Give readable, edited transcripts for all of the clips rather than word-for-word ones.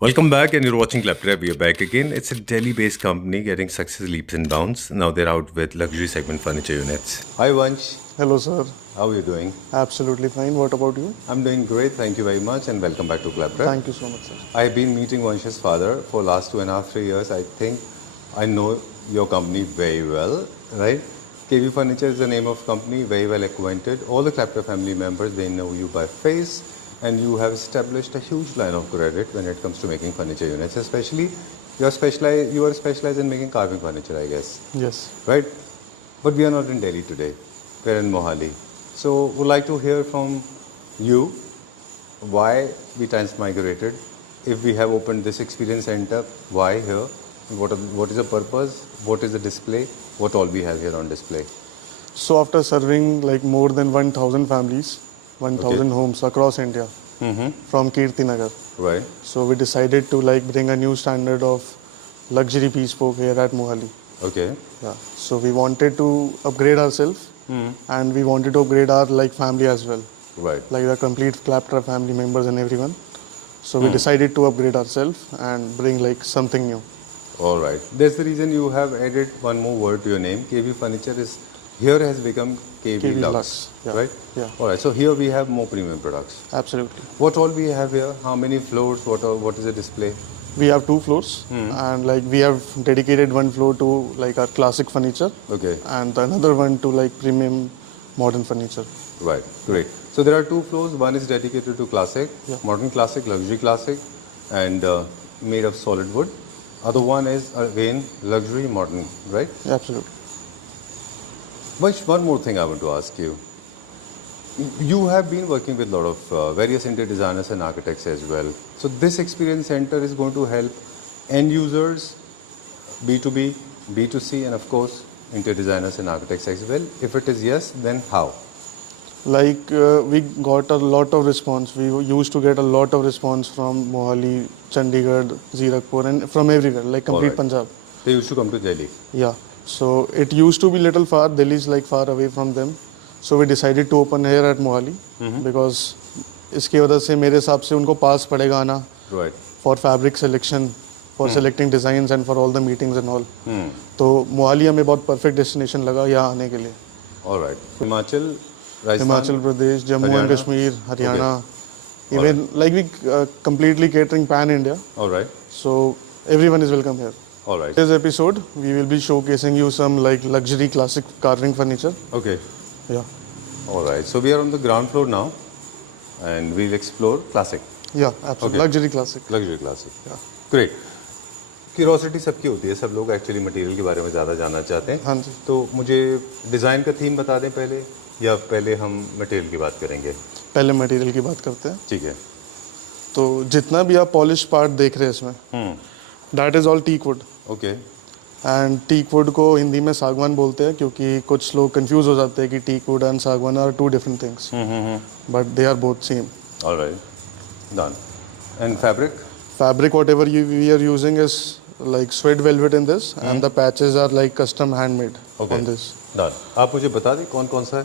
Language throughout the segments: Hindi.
Welcome back, and you're watching Claptrap. We are back again. It's a Delhi-based company getting success leaps and bounds. Now they're out with luxury segment furniture units. Hi, Vansh. Hello, sir. How are you doing? Absolutely fine. What about you? I'm doing great. Thank you very much, and welcome back to Claptrap. Thank you so much, sir. I've been meeting Vansh's father for last 2.5, 3 years. I think I know your company very well, right? KV Furniture is the name of company, very well acquainted. All the Claptrap family members, they know you by face. And you have established a huge line of credit when it comes to making furniture units. Especially, you are specialized in making carving furniture, I guess. Yes. Right? But we are not in Delhi today. We're in Mohali. So, would like to hear from you why we transmigrated. If we have opened this experience center, why here? What is the purpose? What is the display? What all we have here on display? So after serving like more than 1,000 families, 1,000 homes across India, from Kirti Nagar. Right. So we decided to like bring a new standard of luxury bespoke here at Mohali. Okay. Yeah. So we wanted to upgrade ourselves and we wanted to upgrade our like family as well. Right. Like the complete Claptrap family members and everyone. So we decided to upgrade ourselves and bring like something new. All right. That's the reason you have added one more word to your name. KV Furniture is here has become KV Lux, Yeah. right? Yeah. All right. So here we have more premium products. Absolutely. What all we have here? How many floors? What is the display? We have 2 floors and like we have dedicated one floor to like our classic furniture Okay. and another one to like premium modern furniture. Right. Great. So there are 2 floors. One is dedicated to classic, modern classic, luxury classic, and made of solid wood. Other one is again luxury modern, right? Absolutely. Vansh, one more thing I want to ask you. You have been working with a lot of various interior designers and architects as well. So this experience center is going to help end users, B2B, B2C, and of course interior designers and architects as well. If it is yes, then how? Like we got a lot of response. We used to get a lot of response from Mohali, Chandigarh, Zirakpur and from everywhere, like complete Alright. Punjab. They used to come to Delhi. Yeah. So it used to be little far. Delhi is like far away from them. So we decided to open here at Mohali because इसकी वजह से मेरे हिसाब से उनको पास पड़ेगा आना Right. for fabric selection, for selecting designs and for all the meetings and all. तो मोहाली हमें बहुत perfect destination लगा यहाँ आने के लिए. All right. Himachal, Rajasthan. Himachal Pradesh, Jammu and Haryana? Kashmir, Haryana, even like we completely catering pan India. All right. So everyone is welcome here. All right. This episode we will be showcasing you some like luxury classic carving furniture. Okay. Yeah. All right. So we are on the ground floor now, and we'll explore classic, Yeah, absolutely. Okay. Luxury classic. luxury classic. Yeah. Great. Curiosity सबकी होती है, सब लोग एक्चुअली मटेरियल के बारे में ज़्यादा जानना चाहते हैं. हाँ जी. तो मुझे डिज़ाइन का थीम बता दें पहले, या पहले हम मटेरियल की बात करेंगे? पहले मटेरियल की बात करते हैं. ठीक है. तो जितना भी आप पॉलिश पार्ट देख रहे हैं इसमें, that is all teak wood. Okay. And teak wood को हिंदी में सागवान बोलते हैं क्योंकि कुछ लोग कंफ्यूज हो जाते हैं कि टीक वुड एंड सागवान are 2 different things, but they are both same. Alright. Done. And fabric? Fabric whatever we are using is like sweat velvet in this and the patches are like custom handmade on this. Done. आप मुझे बता दें कौन कौन सा है?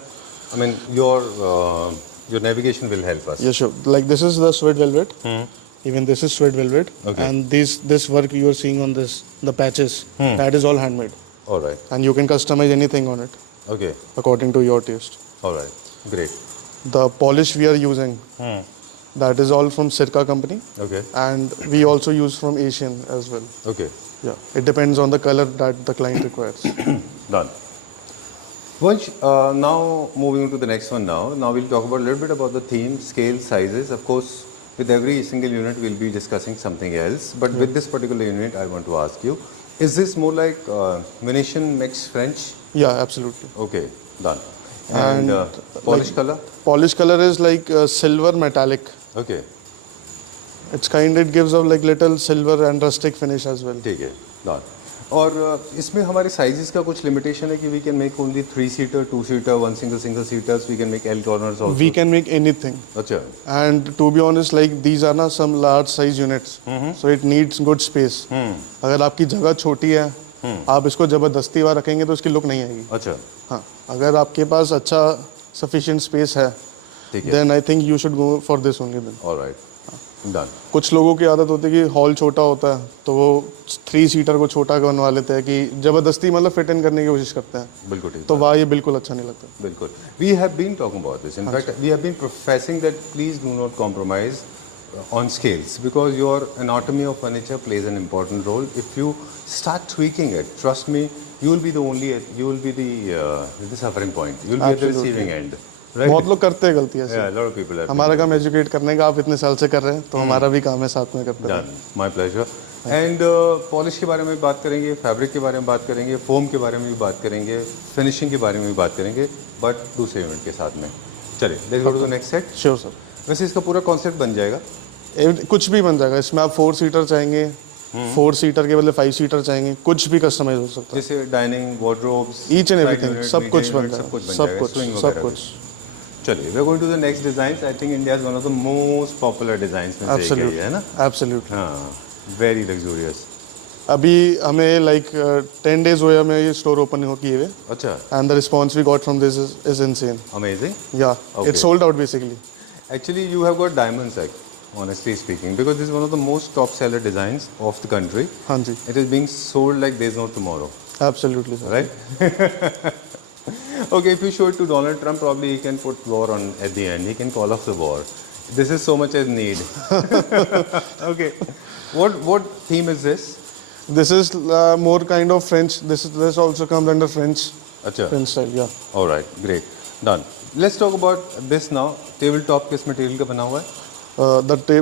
I mean your navigation will help us. Yeah, sure. Like this is the sweat velvet. Even this is sweat velvet. Okay. And this work you are seeing on this, the patches, that is all handmade. Alright. And you can customize anything on it okay. according to your taste. Alright. Great. The polish we are using, that is all from Sirka company. Okay. And we also use from Asian as well. Okay. Yeah. It depends on the color that the client requires. Done. Vansh, now moving to the next one now we'll talk about a little bit about the theme, scale, sizes. Of course, with every single unit we'll be discussing something else. But with this particular unit, I want to ask you, is this more like Venetian mixed French? Yeah, absolutely. Okay, done. And polish color? Polish color is like silver metallic. Okay, It's kind, it gives a like little silver and rustic finish as well. ठीक है, done. और इसमें हमारे साइजेस का कुछ लिमिटेशन है कि we can make only 3-seater, 2-seater, one single seaters, we can make L corners also. We can make anything. अच्छा. And to be honest, like these are ना some large size units. So it needs good space. अगर आपकी जगह छोटी है, आप इसको जबरदस्ती वहाँ रखेंगे तो उसकी लुक नहीं आएगी. अच्छा. हाँ, अगर आपके पास अच्छा sufficient space है, ठीक है. then I think you should go for this only then. All right. Done. कुछ लोगों की आदत होती है कि हॉल छोटा होता है तो वो 3 सीटर को छोटा बनवा लेते हैं कि ज़बरदस्ती मतलब फिट इन करने की कोशिश करते हैं, बिल्कुल ठीक। तो वहाँ ये बिल्कुल अच्छा नहीं लगता। बिल्कुल। We have been talking about this, in fact we have been professing that please do not compromise on scales because your anatomy of furniture plays an important role. If you start tweaking it, trust me, you will be the suffering point. You will be at the Absolutely. receiving end. Right? बहुत लोग करते हैं गलती ऐसे। Yeah, a lot of people have. हमारा काम एजुकेट करने का, आप इतने साल से कर रहे हैं तो हमारा भी काम है साथ में करते हैं। Done. My pleasure. And polish के बारे में बात करेंगे, फैब्रिक के बारे में बात करेंगे, फोम के बारे में भी बात करेंगे, फिनिशिंग के बारे में भी बात करेंगे, बट दूसरे यूनिट के साथ में। चलिए let's go to the next set. Sure sir. वैसे इसका पूरा कॉन्सेप्ट बन जाएगा। कुछ भी बन जाएगा इसमें, आप 4 सीटर चाहेंगे, 4 सीटर के बदले 5 सीटर चाहेंगे, कुछ भी कस्टमाइज हो सकता है। जैसे dining, wardrobes, each and everything, सब कुछ बन जाएगा, सब कुछ, सब कुछ। चलिए we are going to the next design. I think India is one of the most popular designs में से एक है ना। एब्सोल्युटली। हाँ, वेरी लग्जूरियस। अभी हमें लाइक 10 डेज हुए हमें ये स्टोर ओपन हो किए हुए, अच्छा। And the response we got from this is insane. Amazing. Yeah it's sold out basically. Actually, you have got diamonds, honestly speaking, because this is one of the most top seller designs of the country. हाँ जी। It is being sold like there's no tomorrow, absolutely sir. right? Okay, if you show it to Donald Trump, probably he can put war on at the end. He can call off the war. This is so much as need. Okay, what theme is this? This is more kind of French. This also comes under French. अच्छा. French style, yeah. All right, great, done. Let's talk about this now. Tabletop किस material का बना हुआ है?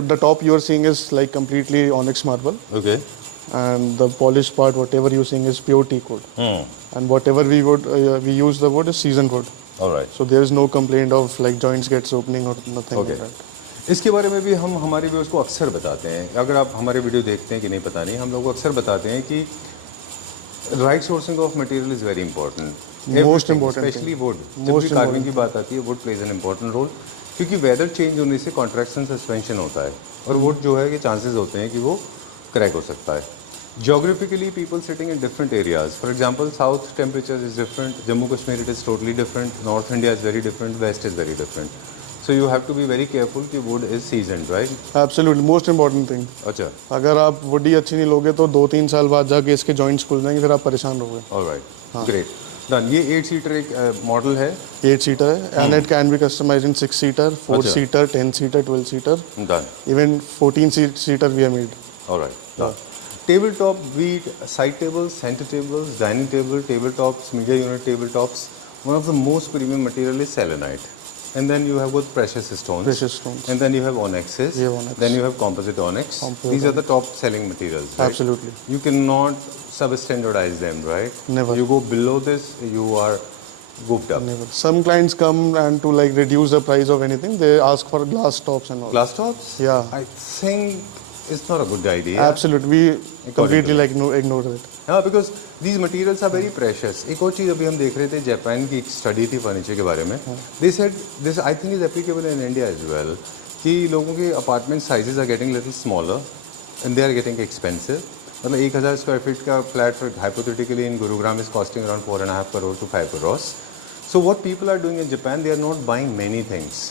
The top you are seeing is like completely onyx marble, Okay. and the polished part, whatever you're seeing, is pure teak wood. And whatever we use the wood is seasoned wood. All right. So there is no complaint of like joints gets opening or nothing Okay. like that. इसके बारे में भी हम हमारे व्यूअर्स को अक्सर बताते हैं, अगर आप हमारे वीडियो देखते हैं कि नहीं पता नहीं, हम लोग अक्सर बताते हैं कि right sourcing of material is very important. Most important specially wood. जब Most भी कार्विंग की बात आती है, wood plays an important role, क्योंकि वेदर चेंज होने से कॉन्ट्रैक्शन सस्पेंशन होता है और वुड जो है कि चांसेस होते हैं कि वो क्रैक हो सकता है। Geographically, people sitting in different areas. For example, south temperature is different, Jammu Kashmir it is totally different, North India is very different, West is very different. So you have to be very careful कि wood is seasoned, right? Absolutely, most important thing. अच्छा, अगर आप wood ही अच्छी नहीं लोगे तो 2-3 साल बाद जाके इसके joints खुल जाएंगे, फिर आप परेशान रहोगे। all right, great. Done. ये 8 सीटर एक मॉडल है। 8 सीटर है, and it can be customized in 6 seater, 4 अच्छा। seater, 10 seater, 12 seater, Done. even 14 seater we have made. All right. Done. Tabletop, be it side tables, center tables, dining table, tabletops, media unit tabletops, one of the most premium material is selenite. And then you have got precious stones. Precious stones. And then you have onyxes. We have onyx. Then you have composite onyx. Composite These are the top selling materials, right? Absolutely. You cannot substandardize them, right? Never. You go below this, you are goofed up. Never. Some clients come and to like reduce the price of anything, they ask for glass tops and all. Glass tops? Yeah. I think it's not a good idea. Absolutely, we completely like ignore it. हाँ, because these materials are very precious. एक और चीज़ अभी हम देख रहे थे, जापान की एक स्टडी थी फर्नीचर के बारे में। They said this I think is applicable in India as well, कि लोगों के apartment sizes are getting little smaller and they are getting expensive. मतलब 1000 स्क्वायर फीट का flat hypothetically in Gurugram is costing around 4.5 crore to 5 crores. So what people are doing in Japan, they are not buying many things.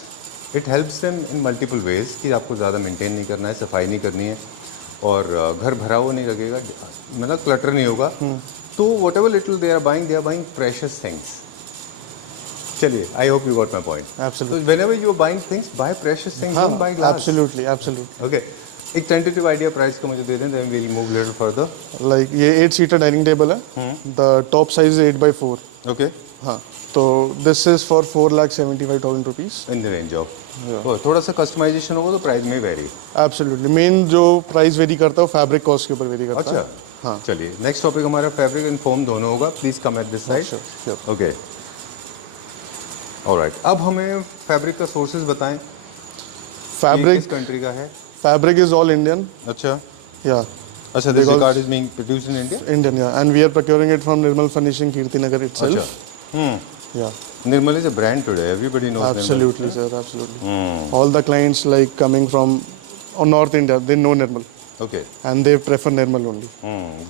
It helps them in multiple ways कि आपको ज़्यादा मेंटेन नहीं करना है, सफाई नहीं करनी है और घर भरा हुआ नहीं लगेगा, मतलब क्लटर नहीं होगा। तो whatever little they are buying precious things. चलिए, I hope you got my point. Absolutely. So whenever you are buying things, buy precious things, don't buy glass. Absolutely. Okay. एक टेंटेटिव आइडिया प्राइस का मुझे दे दें, then we'll move little further. Like ये 8 seater dining table है, the top size is 8x4. Okay. हाँ, तो this is for 4,75,000 rupees. In the range of. तो थोड़ा सा कस्टमाइजेशन होगा तो प्राइस में वेरी। Absolutely. मेन जो प्राइस वेरी करता है वो फैब्रिक कॉस्ट के ऊपर वेरी करता है। अच्छा, हाँ, चलिए नेक्स्ट टॉपिक हमारा फैब्रिक एंड फोम दोनों होगा। Please come at this side. Sure. Okay, alright. अब हमें फैब्रिक का सोर्सेज बताएं। Fabric किस कंट्री का है? fabric is all Indian. अच्छा Yeah, अच्छा, this Because- card is being produced in India. Indian. Yeah, and we are procuring it from Nirmal Finishing, Kirtinagar itself. अच्छा, Yeah. Nirmal is a brand today, everybody knows Nirmal. Absolutely, sir. Absolutely. All the clients like coming from North India, they know Nirmal okay, and they prefer Nirmal only.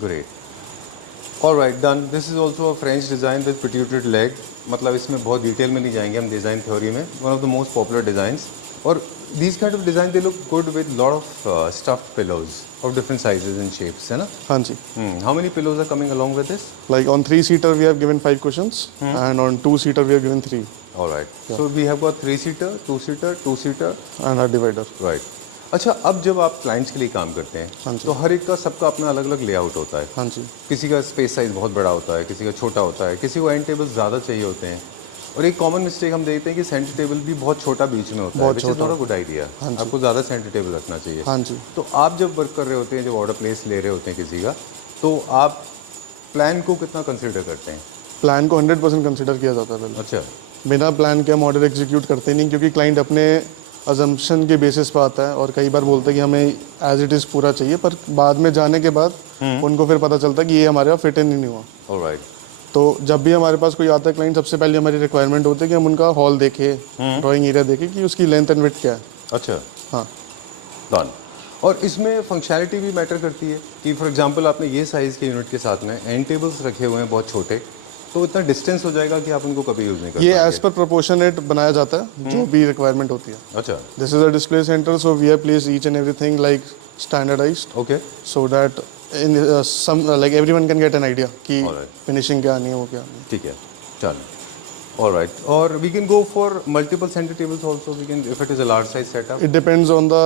Great. Alright, done. This is also a French design with पिट्यूटेड लेग। मतलब इसमें बहुत डिटेल में नहीं जाएंगे हम डिज़ाइन थ्योरी में। One of the most popular designs. और these kind of design, they look good with lot of stuffed pillows of different sizes and shapes, है ना? हाँ जी. How many pillows are coming along with this? Like on 3-seater we have given 5 cushions and on 2-seater we have given 3 All right. So we have got 3-seater, 2-seater, 2-seater. and a divider. Right. अच्छा, अब जब आप क्लाइंट्स के लिए काम करते हैं तो हर एक का सबका अपना अलग अलग लेआउट होता है. हाँ जी. किसी का स्पेस साइज बहुत बड़ा होता है, किसी का छोटा होता है, किसी को एंड टेबल्स ज़्यादा चाहिए होते हैं. और एक कॉमन मिस्टेक हम देखते हैं कि सेंटर टेबल भी बहुत छोटा बीच में होता है, which is not a good idea. आपको ज़्यादा सेंटर टेबल रखना चाहिए. हाँ जी. तो आप जब वर्क कर रहे होते हैं, जब ऑर्डर प्लेस ले रहे होते हैं किसी का, तो आप प्लान को कितना कंसिडर करते हैं? प्लान को 100% कंसिडर किया जाता है पहले. अच्छा. बिना प्लान के हम ऑर्डर एग्जीक्यूट करते नहीं, क्योंकि क्लाइंट अपने अजम्पशन के बेसिस पे आता है और कई बार बोलते हैं कि हमें एज इट इज़ पूरा चाहिए, पर बाद में जाने के बाद उनको फिर पता चलता है कि ये हमारे यहाँ फिट इन ही नहीं हुआ. ऑलराइट. तो जब भी हमारे पास कोई आता है क्लाइंट, सबसे पहले हमारी रिक्वायरमेंट होती है कि हम उनका हॉल देखें, ड्राइंग एरिया देखें कि उसकी लेंथ एंड विड्थ क्या है. अच्छा. हाँ. डन. और इसमें फंक्शनैलिटी भी मैटर करती है कि फॉर एग्जांपल आपने ये साइज़ के यूनिट के साथ में एंड टेबल्स रखे हुए हैं बहुत छोटे, तो इतना डिस्टेंस हो जाएगा कि आप उनको कभी यूज़ नहीं कर ये पाएंगे. एज पर प्रोपोर्शनेट बनाया जाता है जो भी रिक्वायरमेंट होती है. अच्छा. This is a display centre, so we have placed each and everything like standardised, okay. so that in some like everyone can get an idea कि Alright. finishing क्या आनी है, वो क्या आनी है. ठीक है. चल. Alright. और we can go for multiple center tables also. We can, if it is a large size setup. It depends on the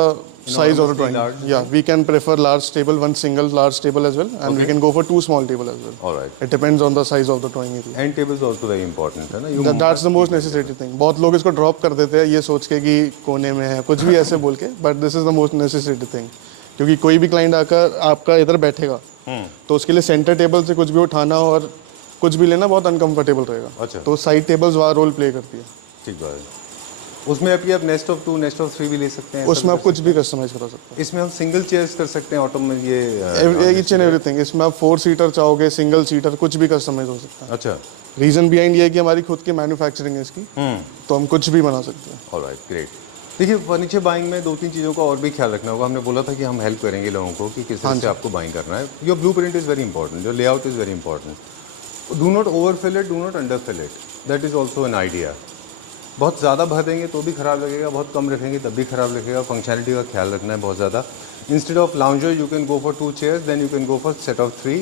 size of the Enormously drawing. large, Yeah, we can prefer large table, one single large table as well, and we Okay. can go for 2 small table as well. Alright. It depends on the size of the drawing area. End tables also very important, है ना? You That's the most necessary thing. बहुत लोग इसको ड्रॉप कर देते हैं ये सोच के कि कोने में है, कुछ भी ऐसे बोल के, but this is the most necessary thing. क्योंकि कोई भी क्लाइंट आकर आपका इधर बैठेगा तो उसके लिए सेंटर टेबल से कुछ भी उठाना और कुछ भी लेना बहुत अनकंफर्टेबल रहेगा. अच्छा. तो साइड टेबल्स वहाँ रोल प्ले करती है. ठीक बात है. उसमें अभी आप नेस्ट ऑफ 2, नेस्ट ऑफ 3 भी ले सकते हैं. उसमें आप कुछ भी कस्टमाइज करा सकते हैं. इसमें हम सिंगल चेयर्स कर सकते हैं ऑटो में, ये ईच एंड एवरीथिंग. इसमें आप 4-सीटर चाहोगे, सिंगल सीटर, कुछ भी कस्टमाइज हो सकता है. अच्छा. रीजन बिहाइंड ये है कि हमारी खुद की मैन्युफैक्चरिंग है इसकी, तो हम कुछ भी बना सकते हैं. ऑलराइट. ग्रेट. देखिए, फर्नीचर बाइंग में 2-3 चीज़ों का और भी ख्याल रखना होगा. हमने बोला था कि हम हेल्प करेंगे लोगों को कि किस तरह से आपको बाइंग करना है. Your blueprint is very important, your layout is very important. Do not overfill it, do not underfill it. That is also an idea. बहुत ज़्यादा भर देंगे तो भी ख़राब लगेगा, बहुत कम रखेंगे तब भी ख़राब लगेगा. फंक्शनैलिटी का ख्याल रखना है बहुत ज़्यादा. Instead of lounger you can go for 2 chairs, then you can go for set of 3.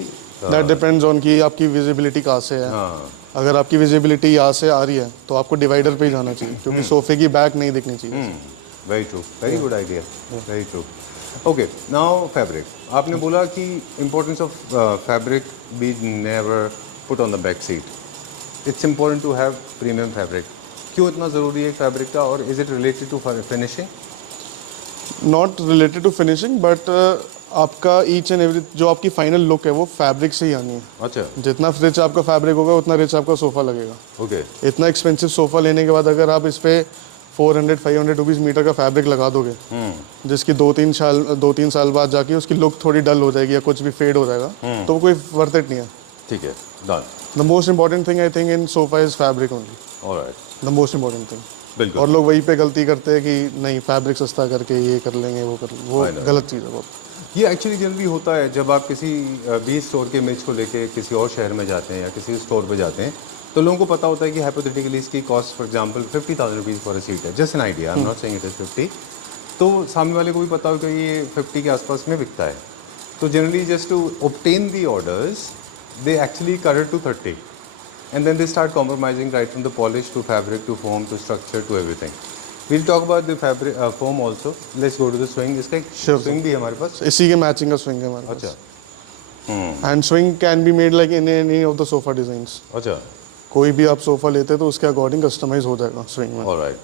That depends on कि आपकी विजिबिलिटी कहाँ से है. हाँ. अगर आपकी विजिबिलिटी यहाँ से आ रही है तो आपको डिवाइडर पे ही जाना चाहिए, क्योंकि सोफे की बैक नहीं दिखनी चाहिए. Very true. Very good idea. Very true. Okay. Now fabric. आपने बोला कि importance of fabric be never put on the back seat. It's important to have premium fabric. क्यों इतना ज़रूरी है फैब्रिक का, और is it related to finishing? Not related to finishing, but आपका ईच एंड एवरी जो आपकी फाइनल लुक है वो फैब्रिक से ही आनी है. अच्छा. जितना रिच आपका फैब्रिक होगा उतना रिच आपका सोफा लगेगा. ओके. इतना एक्सपेंसिव सोफा लेने के बाद अगर आप इस पे 400-500 रुपीज़ मीटर का फैब्रिक लगा दोगे, जिसकी 2-3 साल बाद जाके उसकी लुक थोड़ी डल हो जाएगी या कुछ भी फेड हो जाएगा, तो वो कोई वर्थ इट नहीं है. ठीक है. Done. The most important thing I think in sofa is fabric only. Alright. The most important thing. बिल्कुल. और लोग वहीं पे गलती करते हैं कि नहीं फैब्रिक सस्ता करके ये कर लेंगे, वो कर लेंगे. वो गलत चीज़ है बहुत. ये एक्चुअली जनरली होता है जब आप किसी भी स्टोर के इमेज को लेके किसी और शहर में जाते हैं या किसी स्टोर पे जाते हैं, तो लोगों को पता होता है कि हाइपोथेटिकली इसकी cost for example 50,000 rupees for a seat है. Just an idea, I am not saying it is 50. तो सामने वाले को भी पता हो कि ये 50 के आसपास में बिकता है. तो generally just to obtain the orders they actually cut it to 30, and then they start compromising right from the polish to fabric to foam to structure to everything. We'll talk about the fabric foam also. Let's go to the swing. इसका एक Sure, swing भी है हमारे पास. इसी के मैचिंग का स्विंग है हमारे पास. अच्छा. And swing can be made like in any of the sofa designs. अच्छा. कोई भी आप सोफा लेते हैं तो उसके अकॉर्डिंग कस्टमाइज हो जाएगा स्विंग में. ऑलराइट.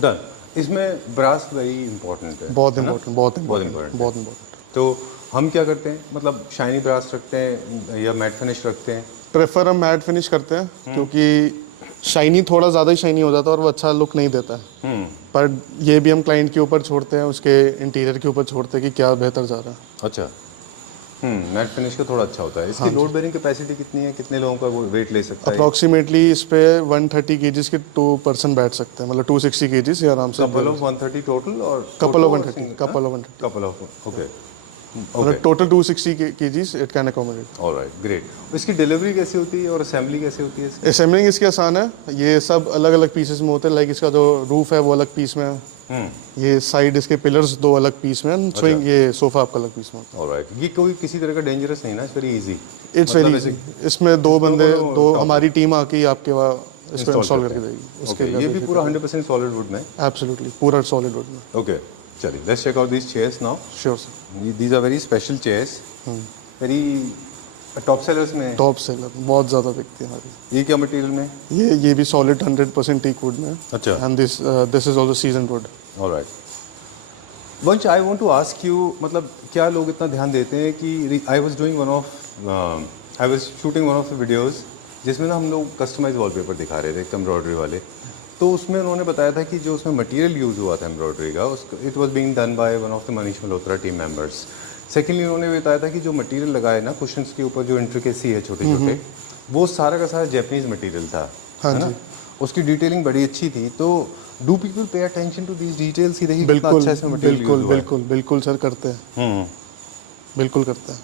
डन. इसमें ब्रास वेरी इंपॉर्टेंट है. बहुत है ना? इंपॉर्टेंट, बहुत बहुत इंपॉर्टेंट, important. बहुत इंपॉर्टेंट. तो हम क्या करते हैं, मतलब शाइनी ब्रास रखते हैं या मैट फिनिश रखते हैं? प्रेफर हम मैट फिनिश करते हैं, क्योंकि शाइनी थोड़ा ज़्यादा ही शाइनी हो जाता है और वो अच्छा लुक नहीं देता है. पर ये भी हम क्लाइंट के ऊपर छोड़ते हैं, उसके इंटीरियर के ऊपर छोड़ते हैं कि क्या बेहतर जा रहा है. अच्छा. मैट फिनिश का थोड़ा अच्छा होता है. इसकी लोड बेयरिंग कैपेसिटी कितनी है, कितने लोगों का वो वेट ले सकता है? अप्रॉक्सीमेटली इस पे 130 kgs के 2 पर्सन बैठ सकते हैं, मतलब 260 kgs ये आराम से. कपल ऑफ 130 टोटल और couple of 130, couple of 130. Couple of. Okay. मतलब total 260 kgs it can accommodate. Alright, great. इसकी डिलीवरी कैसी होती है और असेंबली कैसे होती है इसकी? असेंबलिंग इसकी आसान है, ये सब अलग अलग पीसेस में होते हैं। लाइक इसका जो रूफ है वो अलग पीस में है, ये साइड इसके पिलर्स 2 अलग पीस में, स्विंग ये सोफा आपका अलग पीस में होता ऑलराइट, ये कोई किसी तरह का डेंजरस नहीं ना, इट्स वेरी इजी। है। इट्स वेरी इजी, इसमें 2 बंदे, 2 हमारी टीम आके ही आपके वहाँ इसको इंस्टॉल करके देगी। उसके ये भी पूरा 100% सॉलिड वुड में? एब्सोल्युटली पूरा सॉलिड वुड में। ओके, चलिए let's check out these chairs now. Sure sir, these are very special chairs, very top sellers में। टॉप सेलर, बहुत ज़्यादा बिकती है हमारी। ये क्या मटेरियल में? ये भी सॉलिड 100% टीक वुड में है। अच्छा। And this is also season wood. Alright, Vansh I want to ask you, मतलब क्या लोग इतना ध्यान देते हैं कि I was shooting one of the videos जिसमें ना हम लोग कस्टमाइज वॉलपेपर दिखा रहे थे एम्ब्रॉयडरी वाले, तो उसमें उन्होंने बताया था कि जो उसमें मटेरियल यूज़ हुआ था एम्ब्रॉयडरी का, उसको it was being done by one of the Manish Malhotra team members. Secondly उन्होंने बताया था कि जो मटेरियल लगाए ना कुशन्स के ऊपर, जो इंट्रिकेसी है छोटे छोटे, वो सारा का सारा जैपनीज मटेरियल था, है ना? उसकी डिटेलिंग बड़ी अच्छी थी। तो do people pay attention to these details कि देखिए कितना अच्छा इसमें मटेरियल यूज हुआ है? बिल्कुल बिल्कुल सर, करते हैं, बिल्कुल करते हैं।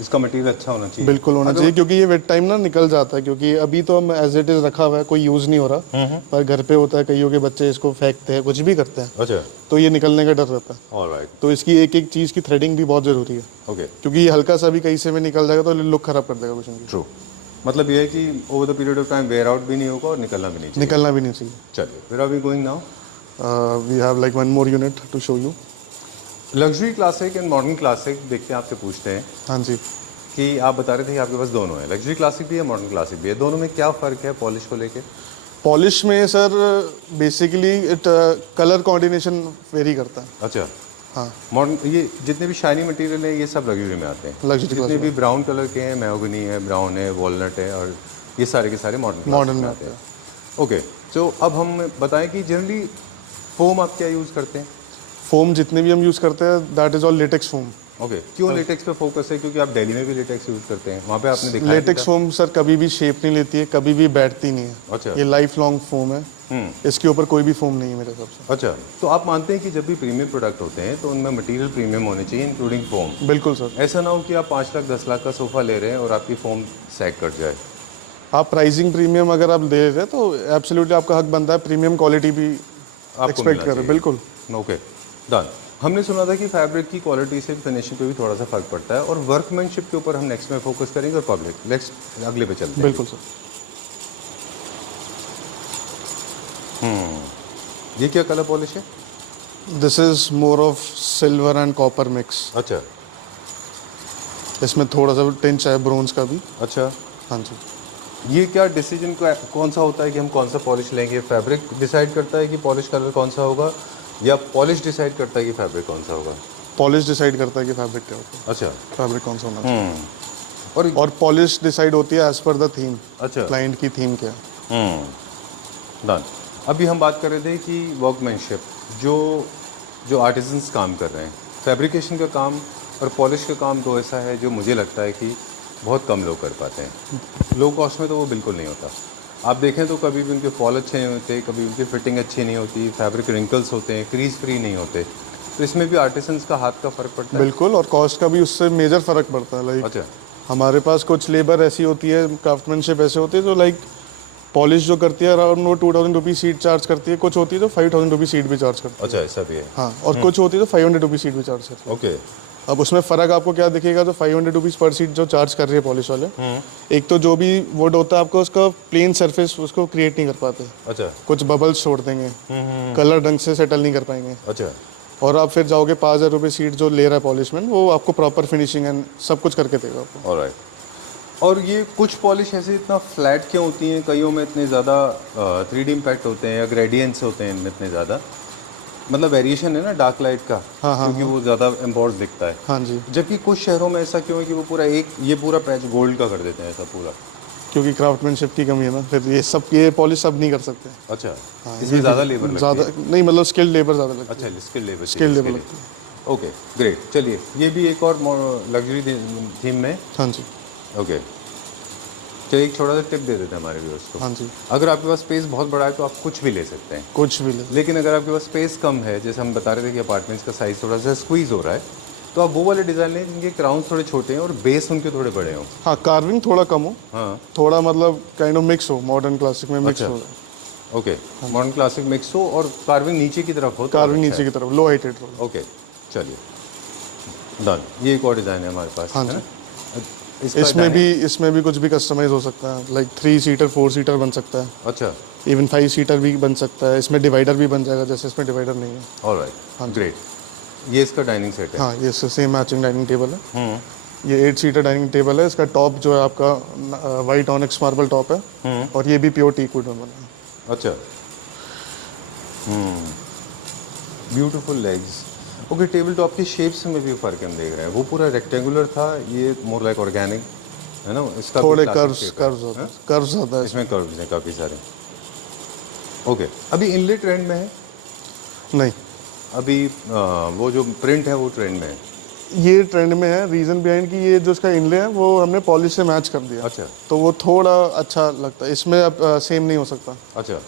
इसका मटेरियल अच्छा होना चाहिए, बिल्कुल होना चाहिए, क्योंकि ये विद टाइम ना निकल जाता है। क्योंकि अभी तो हम एज इट इज रखा हुआ है, कोई यूज़ नहीं हो रहा, पर घर पे होता है, कईयों के बच्चे इसको फेंकते हैं, कुछ भी करते हैं, अच्छा, तो ये निकलने का डर रहता है। ऑलराइट, तो इसकी एक एक चीज़ की थ्रेडिंग भी बहुत ज़रूरी है। ओके, क्योंकि ये हल्का सा भी कहीं से भी निकल जाएगा तो लुक खराब कर देगा कुछ नहीं। ट्रू, मतलब ये है कि over the period of time wear out भी नहीं होगा और निकलना भी नहीं चाहिए। निकलना भी नहीं चाहिए। चलिए, where are we going now? We have like one more unit to show you. Luxury classic and modern classic देखते हैं, आपसे पूछते हैं हाँ जी, कि आप बता रहे थे कि आपके पास दोनों है, लग्जरी क्लासिक भी है, मॉडर्न क्लासिक भी है, दोनों में क्या फ़र्क है पॉलिश को लेके? पॉलिश में sir basically it colour coordination very करता है। अच्छा, हाँ, मॉडर्न ये जितने भी शाइनी मटेरियल है ये सब लग्जरी में आते हैं। लग्जरी जितने भी ब्राउन कलर के हैं, मैहोगनी है, ब्राउन है, वॉलनट है, और ये सारे के सारे मॉडर्न में आते हैं। ओके, तो अब हम बताएं कि जनरली फोम आप क्या यूज़ करते हैं? फोम जितने भी हम यूज़ करते हैं that is all latex foam. Okay, क्यों लेटेक्स पे फोकस है? क्योंकि आप दिल्ली में भी लेटेक्स यूज़ करते हैं, वहाँ पे आपने दिखाया लेटेक्स फोम सर कभी भी शेप नहीं लेती है, कभी भी बैठती नहीं है। अच्छा, ये लाइफ लॉन्ग फोम है, इसके ऊपर कोई भी फोम नहीं है मेरे हिसाब से। अच्छा, तो आप मानते हैं कि जब भी प्रीमियम प्रोडक्ट होते हैं तो उनमें मटेरियल प्रीमियम होने चाहिए, इंक्लूडिंग फोम? बिल्कुल सर, ऐसा ना हो कि आप 5 लाख 10 लाख का सोफा ले रहे हैं और आपकी फोम सैग कट जाए। आप प्राइसिंग प्रीमियम अगर आप दे रहे हैं तो एब्सोल्युटली आपका हक बनता है प्रीमियम क्वालिटी भी एक्सपेक्ट करें। बिल्कुल, ओके, डन। हमने सुना था कि फैब्रिक की क्वालिटी से फिनिशिंग पे भी थोड़ा सा फर्क पड़ता है, और वर्कमैनशिप के ऊपर हम नेक्स्ट में फोकस करेंगे, और पब्लिक नेक्स्ट अगले पे चलते हैं। बिल्कुल सर। ये क्या कलर पॉलिश है? This is more of silver and copper mix. अच्छा, इसमें थोड़ा सा टिंच है ब्रोंज का भी। अच्छा, हाँ जी, ये क्या डिसीजन कौन सा होता है कि हम कौन सा पॉलिश लेंगे? फैब्रिक डिसाइड करता है कि पॉलिश कलर कौन सा होगा, या पॉलिश डिसाइड करता है कि फैब्रिक कौन सा होगा? पॉलिश डिसाइड करता है कि फैब्रिक क्या होता है, अच्छा, फैब्रिक कौन सा होना चाहिए। और पॉलिश डिसाइड होती है एज पर द थीम। अच्छा, क्लाइंट की थीम क्या है। डन। अभी हम बात कर रहे थे कि वर्कमैनशिप, जो आर्टिजन्स काम कर रहे हैं, फैब्रिकेशन का काम और पॉलिश का काम तो ऐसा है जो मुझे लगता है कि बहुत कम लोग कर पाते हैं। लो कॉस्ट में तो वो बिल्कुल नहीं होता। आप देखें तो कभी भी उनके फॉल अच्छे नहीं होते, कभी उनकी फिटिंग अच्छी नहीं होती, फैब्रिक रिंकल्स होते हैं, क्रीज फ्री नहीं होते, तो इसमें भी आर्टिसंस का हाथ का फ़र्क पड़ता है। बिल्कुल, और कॉस्ट का भी उससे मेजर फ़र्क पड़ता है। लाइक अच्छा, हमारे पास कुछ लेबर ऐसी होती है, क्राफ्टमैनशिप ऐसे होती है जो लाइक पॉलिश जो करती है अराउंड वो 2000 रुपीज़ सीट चार्ज करती है, कुछ होती है तो 5000 रुपीज़ सीट भी चार्ज करती है। अच्छा, ऐसा भी है? हाँ, और कुछ होती है तो 500 रुपीज़ सीट भी चार्ज करती है। ओके, अब उसमें फ़र्क आपको क्या दिखेगा? जो 500 रुपीज़ पर सीट जो चार्ज कर रही है पॉलिश वाले, एक तो जो भी वुड होता है आपको उसका प्लेन सरफेस उसको क्रिएट नहीं कर पाते, अच्छा, कुछ बबल्स छोड़ देंगे, कलर ढंग से सेटल नहीं कर पाएंगे। अच्छा, और आप फिर जाओगे 5000 रुपये सीट जो ले रहा है पॉलिशमैन, वो आपको प्रॉपर फिनिशिंग एंड सब कुछ करके देगा आपको। ऑलराइट। और ये कुछ पॉलिश ऐसे इतना फ्लैट क्यों होती हैं? कईयों में इतने ज़्यादा 3D इम्पैक्ट होते हैं या ग्रेडियंट्स होते हैं इनमें इतने ज़्यादा, मतलब वेरिएशन है ना डार्क लाइट का, क्योंकि वो ज़्यादा एम्बॉस दिखता है। हाँ जी, जबकि कुछ शहरों में ऐसा क्यों है कि वो पूरा ये पूरा पैच गोल्ड का कर देते हैं ऐसा पूरा? क्योंकि क्राफ्टमैनशिप की कमी है ना, फिर ये पॉलिश सब नहीं कर सकते। अच्छा, इसमें ज़्यादा लेबर लगती ज़्यादा नहीं, मतलब स्किल्ड लेबर ज़्यादा लगती है। अच्छा, स्किल लेबर, स्किल्ड लेबर लगती है। Okay, great. चलिए, ये भी एक और लग्जरी थीम में। हाँ जी, ओके, चलिए एक छोटा सा टिप दे देते हैं हमारे व्यूअर्स को। हाँ जी, अगर आपके पास स्पेस बहुत बड़ा है तो आप कुछ भी ले सकते हैं, कुछ भी ले। लेकिन अगर आपके पास स्पेस कम है, जैसे हम बता रहे थे कि अपार्टमेंट्स का साइज़ थोड़ा सा स्क्वीज़ हो रहा है, तो आप वो वाले डिज़ाइन लें जिनके क्राउन थोड़े छोटे हैं और बेस उनके थोड़े बड़े हों। हाँ, कार्विंग थोड़ा कम हो, हाँ थोड़ा मतलब काइंड ऑफ मिक्स हो, मॉडर्न क्लासिक में मिक्स अच्छा। हो। ओके, मॉडर्न क्लासिक मिक्स हो और कार्विंग नीचे की तरफ हो तो कार्विंग और अच्छा नीचे की तरफ, लो हाइटेड हो। है। ओके चलिए डन। ये एक और डिज़ाइन है हमारे पास, हाँ है जी। ना? इसका इसमें भी कुछ भी कस्टमाइज हो सकता है, लाइक 3 सीटर 4 सीटर बन सकता है, अच्छा इवन 5 सीटर भी बन सकता है। इसमें डिवाइडर भी बन जाएगा, जैसे इसमें डिवाइडर नहीं है। Alright great. ये इसका डाइनिंग सेट है। हाँ, ये सेम मैचिंग डाइनिंग टेबल है। हम्म ये 8 सीटर डाइनिंग टेबल है। इसका टॉप जो है आपका वाइट ऑनिक्स मार्बल टॉप है, और ये भी प्योर टीक वुड में बना है। अच्छा beautiful legs. Okay, table top की शेप्स में भी फ़र्क हम देख रहे हैं। वो पूरा रेक्टेंगुलर था, ये मोर लाइक ऑर्गेनिक है ना? इसका भी थोड़े classic कर्व्स shape है, कर्व्स होते हैं, कर्व्स ज़्यादा है इसमें। इसमें कर्व्स हैं काफ़ी सारे। ओके, अभी इनले ट्रेंड में है, नहीं, अभी वो जो प्रिंट है वो ट्रेंड में है। ये ट्रेंड में है। रीज़न बिहाइंड कि ये जो इसका इनले है वो हमने पॉलिश से मैच कर दिया, अच्छा तो वो थोड़ा अच्छा लगता है। इसमें अब सेम नहीं हो सकता, अच्छा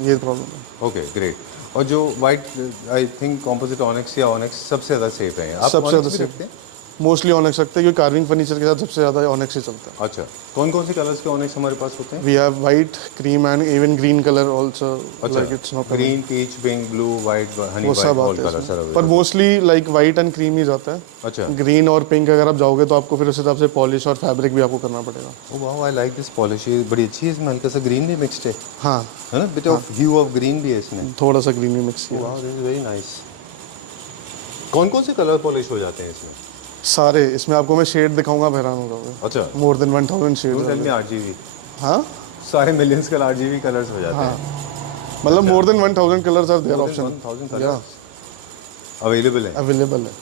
ये प्रॉब्लम है। Okay great. और जो white I think composite onyx या ऑनिक्स सबसे ज़्यादा सेफ है। आप सबसे ऑनिक्स ज़्यादा भी रखते हैं? मोस्टली ऑनिक्स रखते हैं, क्योंकि कार्विंग फर्नीचर के साथ सबसे ज़्यादा ऑनिक्स ही चलता है। अच्छा, कौन कौन से कलर्स के ऑनिक्स हमारे पास होते हैं? We have white, cream and even green colour also, like it's not green, peach, pink, blue, white, honey वो वाइट, सब ऑल आते कलर्स आर हैं, पर available. Mostly like white and cream ही जाता है। अच्छा ग्रीन और पिंक अगर आप जाओगे तो आपको फिर उस हिसाब से पॉलिश और फैब्रिक भी आपको करना पड़ेगा। Oh wow, I like this polish. ये बड़ी अच्छी है, इसमें हल्का सा ग्रीन भी मिक्स्ड है हाँ, है ना? Bit of hue of green भी है इसमें। थोड़ा सा ग्रीन भी मिक्स किया। Wow, this is very nice. कौन कौन से कलर पॉलिश हो जाते हैं इसमें? सारे, इसमें आपको मैं शेड दिखाऊंगा, आप हैरान हो जाओगे। अच्छा, more than 1000 don't tell shade. Me RGB. हाँ, सारे मिलियंस कलर आरजीबी कलर्स हो जाते हैं। मतलब more than 1000 colours are there, option 1000 colours available है। अवेलेबल है।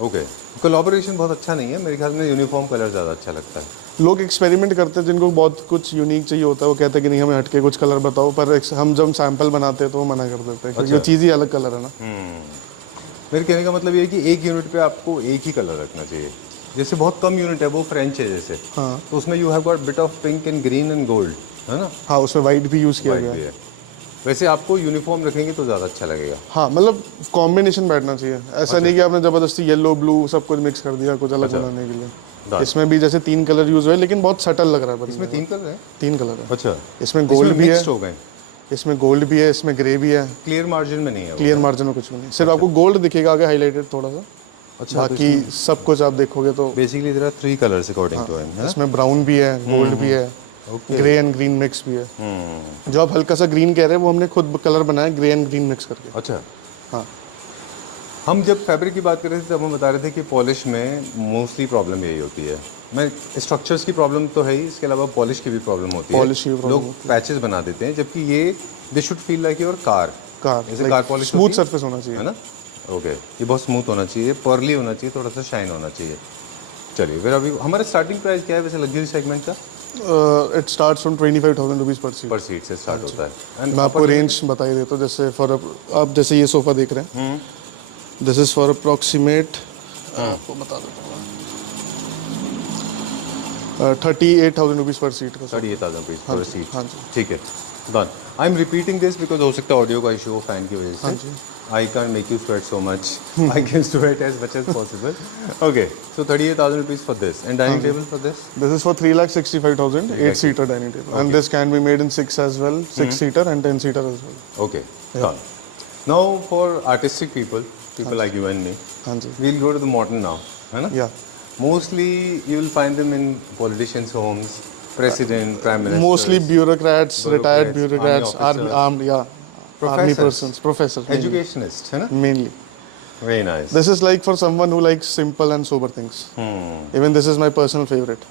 ओके, कोलैबोरेशन बहुत अच्छा नहीं है मेरे ख्याल में। यूनिफॉर्म कलर ज़्यादा अच्छा लगता है। लोग एक्सपेरिमेंट करते हैं, जिनको बहुत कुछ यूनिक चाहिए होता है, वो कहते हैं कि नहीं हमें हटके कुछ कलर बताओ, पर हम जब सैंपल बनाते हैं तो वो मना कर देते हैं, क्योंकि वो चीज़ ही अलग कलर है ना। मेरे कहने का मतलब ये है कि एक यूनिट पे आपको एक ही कलर रखना चाहिए। जैसे बहुत कम यूनिट है, वो फ्रेंच है जैसे, हाँ तो उसमें you have got bit of pink and green and gold, है ना? हाँ, उसमें वाइट भी यूज़ किया White गया भी है। है। वैसे आपको यूनिफॉर्म रखेंगे तो ज़्यादा अच्छा लगेगा। हाँ, मतलब कॉम्बिनेशन बैठना चाहिए, ऐसा नहीं कि आपने ज़बरदस्ती येलो ब्लू सब कुछ मिक्स कर दिया कुछ अलग बनाने के लिए। Done. इसमें भी जैसे 3 कलर यूज़ हुए, लेकिन बहुत सटल लग रहा है बनने इसमें में। 3 कलर है? 3 कलर है। अच्छा, इसमें गोल्ड भी है, मिक्स्ड हो गए, इसमें गोल्ड भी है, इसमें ग्रे भी है। क्लियर मार्जिन में नहीं है वो। क्लियर मार्जिन में कुछ भी नहीं, सिर्फ आपको गोल्ड दिखेगा आगे हाईलाइटेड थोड़ा सा। अच्छा, बाकी सब कुछ आप देखोगे तो basically there are 3 colours according to him, है ना? इसमें ब्राउन भी है, गोल्ड भी है, ग्रे एंड ग्रीन मिक्स भी है। जो आप हल्का सा ग्रीन कह रहे हैं वो हमने खुद कलर बनाया, ग्रे एंड ग्रीन मिक्स करके। अच्छा, हाँ, हम जब फैब्रिक की बात कर रहे थे तब हम बता रहे थे कि पॉलिश में मोस्टली प्रॉब्लम यही होती है। मैं स्ट्रक्चर्स की प्रॉब्लम तो है ही, इसके अलावा पॉलिश की भी प्रॉब्लम होती है। Polish की भी problem लोग पैचेस बना देते हैं, जबकि ये they should feel like your car. Car जैसे कार पॉलिश स्मूथ सरफेस होना चाहिए। है ना? ओके, ये बहुत स्मूथ होना चाहिए, पर्ली होना चाहिए, थोड़ा सा शाइन होना चाहिए। चलिए, फिर अभी हमारा स्टार्टिंग प्राइस क्या है वैसे लग्जरी सेगमेंट का? इट स्टार्ट्स फ्रॉम 25,000 रुपीज़ पर सीट। पर सीट से स्टार्ट होता है। एंड मैं आपको रेंज बता ही देता हूँ। जैसे फॉर आप जैसे ये सोफ़ा देख रहे हैं, दिस इज़ फॉर अप्रॉक्सीमेट, आपको बता देता हूँ, 38,000 रुपीज़ पर सीट का। 38,000 रुपीज़ पर सीट। हाँ जी। ठीक है, done. I am repeating this because हो सकता है ऑडियो का इशू हो फैन की वजह हाँ से। जी। I can't make you sweat so much. I can sweat as much as possible. Okay, so 38,000 rupees for this. And dining table for this? This is for 3,65,000, 8-seater dining table, and this can be made in 6 as well, 6-seater and 10-seater as well. Okay, done. Now for artistic people, like you and me, हाँ जी, we'll go to the modern now, है ना? yeah. Mostly you will find them in politicians' homes, president, prime minister. Mostly bureaucrats, retired Bureaucrats, bureaucrats, army army, yeah, army persons, professors, Educationist, है ना? mainly. Very nice. This is like for someone who likes simple and sober things. Even this is my personal favorite.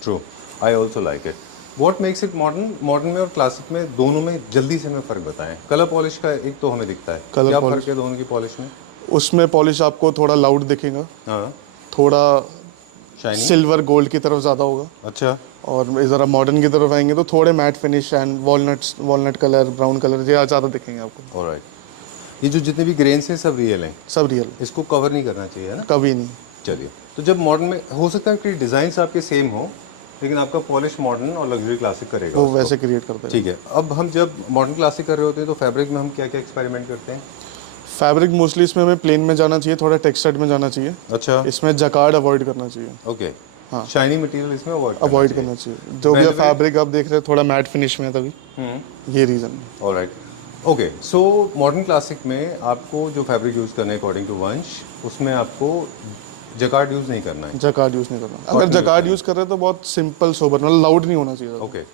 True. I also like it. What makes it modern? Modern में और क्लासिक में दोनों में जल्दी से हमें फ़र्क बताएं। कलर पॉलिश का एक तो हमें दिखता है। Color क्या polish. फ़र्क है दोनों की पॉलिश में? उसमें पॉलिश आपको थोड़ा लाउड दिखेगा, हाँ, थोड़ा शाइनिंग। सिल्वर गोल्ड की तरफ ज़्यादा होगा, अच्छा, और ज़रा मॉडर्न की तरफ आएंगे तो थोड़े matte finish and walnut colour, brown colour ये ज़्यादा दिखेंगे आपको। ऑलराइट। ये जो जितने भी ग्रेन्स हैं सब रियल हैं, सब रियल, इसको कवर नहीं करना चाहिए, है ना? कभी नहीं। चलिए, तो जब मॉडर्न में हो सकता है कि डिज़ाइंस आपके सेम हो, लेकिन आपका पॉलिश मॉडर्न और लग्जरी क्लासिक करेगा वो उसको। वैसे क्रिएट करते हैं। ठीक है, अब हम जब मॉडर्न क्लासिक कर रहे होते हैं तो फैब्रिक में हम क्या क्या एक्सपेरिमेंट करते हैं? फैब्रिक मोस्टली इसमें हमें प्लेन में जाना चाहिए, थोड़ा टेक्सचर्ड में जाना चाहिए। अच्छा, इसमें जकार्ड अवॉइड करना चाहिए, ओके, हाँ। शाइनी मटेरियल इसमें अवॉइड करना चाहिए। जो भी फैब्रिक आप देख रहे हैं थोड़ा मैट फिनिश में है तभी, ये रीज़न है। Alright, okay. So modern classic में आपको जो फैब्रिक यूज़ करना है अकॉर्डिंग टू वंश, उसमें आपको जकार्ड यूज़ नहीं करना है। जकार्ड यूज़ नहीं करना। अगर जकार्ड यूज़ कर रहे हैं तो बहुत सिंपल सोबर, मतलब लाउड नहीं होना चाहिए। ओके,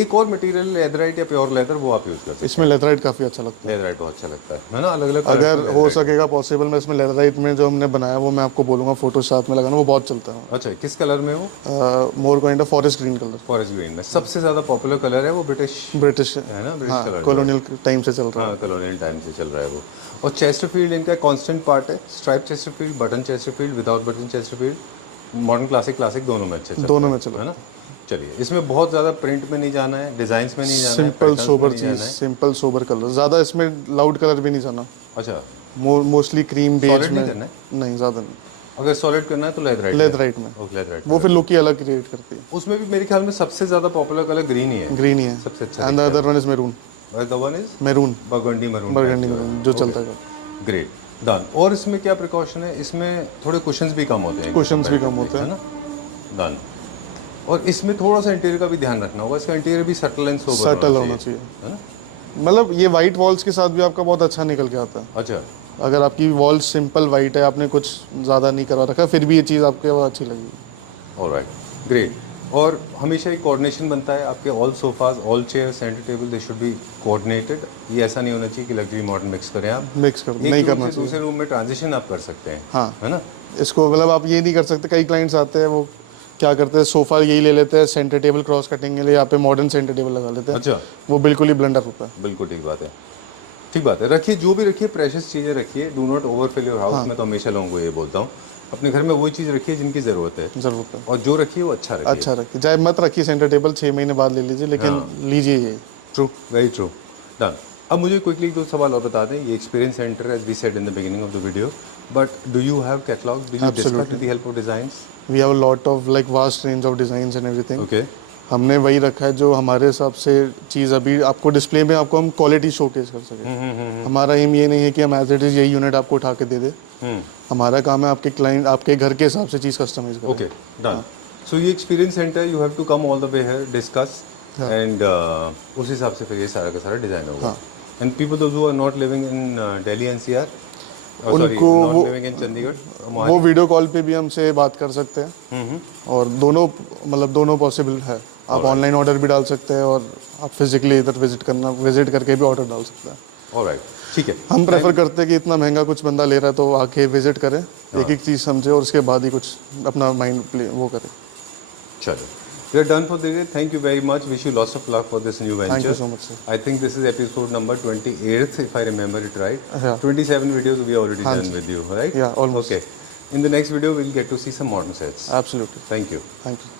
एक और मटेरियल लेदराइट या प्योर लेदर, वो आप यूज़ कर सकते हैं। इसमें लेदराइट काफ़ी अच्छा लगता है। लेदराइट बहुत अच्छा लगता है ना, अलग अलग अगर हो सकेगा पॉसिबल, मैं इसमें लेदराइट में जो हमने बनाया वो मैं आपको बोलूँगा फोटो साथ में लगाना, वो बहुत चलता है। अच्छा, किस कलर में वो? More kind of forest green colour. Forest green में सबसे ज़्यादा पॉपुलर कलर है वो ब्रिटिश है ना, ब्रिटिश हाँ, कलर, कॉलोनियल टाइम से चल रहा है। हाँ, कॉलोनियल टाइम से चल रहा है वो। और चेस्टरफील्ड इनका कांस्टेंट पार्ट है, stripe Chesterfield, button Chesterfield, without button Chesterfield, modern classic classic दोनों में अच्छे चल दोनों रहा में चलो है ना। चलिए, इसमें बहुत ज़्यादा प्रिंट में नहीं जाना है, डिज़ाइंस में नहीं जाना है, सिंपल patterns में सोबर नहीं चीज़, जाना है। सिंपल सोबर कलर, ज़्यादा इसमें लाउड कलर भी नहीं जाना। अच्छा, मोस्टली क्रीम बेज Solid में नहीं करना है? नहीं, ज़्यादा नहीं। अगर सॉलिड करना है तो लेदराइट लेदराइट में लेदराइट वो फिर लुक ही अलग क्रिएट करती है। उसमें भी मेरे ख्याल में सबसे ज़्यादा पॉपुलर कलर ग्रीन ही है, ग्रीन ही है, सबसे अच्छा and the other one is maroon. The one is maroon, burgundy maroon, burgundy maroon जो चलता है। Great, done. और इसमें क्या प्रिकॉशन है, इसमें थोड़े कुशंस भी कम होते हैं, कुशंस भी कम होते है हैं ना, डन। और इसमें थोड़ा सा इंटीरियर का भी ध्यान रखना होगा, इसका इंटीरियर भी सटल एंड सोबर सटल होना चाहिए, है ना। मतलब ये वाइट वॉल्स के साथ भी आपका बहुत अच्छा निकल के आता है। अच्छा, अगर आपकी वॉल सिंपल वाइट है, आपने कुछ ज़्यादा नहीं करवा रखा, फिर भी ये चीज़ आपके बहुत अच्छी लगेगी। Alright, great. और हमेशा एक कोऑर्डिनेशन बनता है आपके, all sofas, all chair, centre table, they should be coordinated. ये ऐसा नहीं होना चाहिए कि लग्जरी मॉडर्न मिक्स करें आप, मिक्स कर एक नहीं रूम करना से चाहिए। दूसरे रूम में ट्रांजिशन आप कर सकते हैं, हाँ, है ना। इसको मतलब आप ये नहीं कर सकते, कई क्लाइंट्स आते हैं वो क्या करते हैं, सोफ़ा यही ले लेते हैं सेंटर टेबल क्रॉस कटिंग के लिए, यहाँ पे मॉडर्न सेंटर टेबल लगा लेते हैं। अच्छा, वो बिल्कुल ही ब्लंडर होता है। बिल्कुल ठीक बात है, ठीक बात है। रखिए, जो भी रखिए प्रेशियस चीज़ें रखिए, do not overfill your house. मैं तो हमेशा लोगों को ये बोलता हूँ, अपने घर में वही चीज़ रखिए जिनकी ज़रूरत है, ज़रूरत है, और जो रखिए वो अच्छा रखिए। अच्छा रखिए, चाहे मत रखिए सेंटर टेबल, 6 महीने बाद ले लीजिए, लेकिन लीजिए ये। True, very true, done. अब मुझे क्विकली 2 सवाल और बता दें। ये experience centre, as we said in the beginning of the video, but do you have catalogue, do you discuss with the help of designs? We have a lot of like vast range of designs and everything. Okay, हमने वही रखा है जो हमारे हिसाब से चीज़ अभी आपको डिस्प्ले में आपको हम क्वालिटी शोकेस कर सकें। हमारा एम ये नहीं है कि हम एज इट इज़ यही यूनिट आपको उठा के दे दे। हमारा काम है आपके क्लाइंट, आपके घर के हिसाब से चीज़ कस्टमाइज करें। Okay, done. सो ये experience centre, you have to come all the way here, discuss, and उस हिसाब से फिर ये सारा का सारा डिज़ाइन होगा। And people those who are not living in Delhi NCR, उनको नॉट लिविंग इन चंडीगढ़, वो वीडियो कॉल पे भी हमसे बात कर सकते हैं। और दोनों मतलब दोनों पॉसिबल है। आप ऑनलाइन ऑर्डर भी डाल सकते हैं और आप फिजिकली इधर विजिट करके भी ऑर्डर डाल सकते हैं। ऑलराइट, ठीक है। हम प्रेफर करते हैं कि इतना महंगा कुछ बंदा ले रहा है तो आके विजिट करें, एक एक चीज़ समझे और उसके बाद ही कुछ अपना माइंड प्ले वो करें। चलो, we are done for the day. Thank you very much. Wish you lots of luck for this new venture. Thank you so much, sir. I think this is episode number 28th, if I remember it right. Yeah. 27 videos we already done with you, right? Yeah, almost. Okay. In the next video, we'll get to see some modern sets. Absolutely. Thank you. Thank you.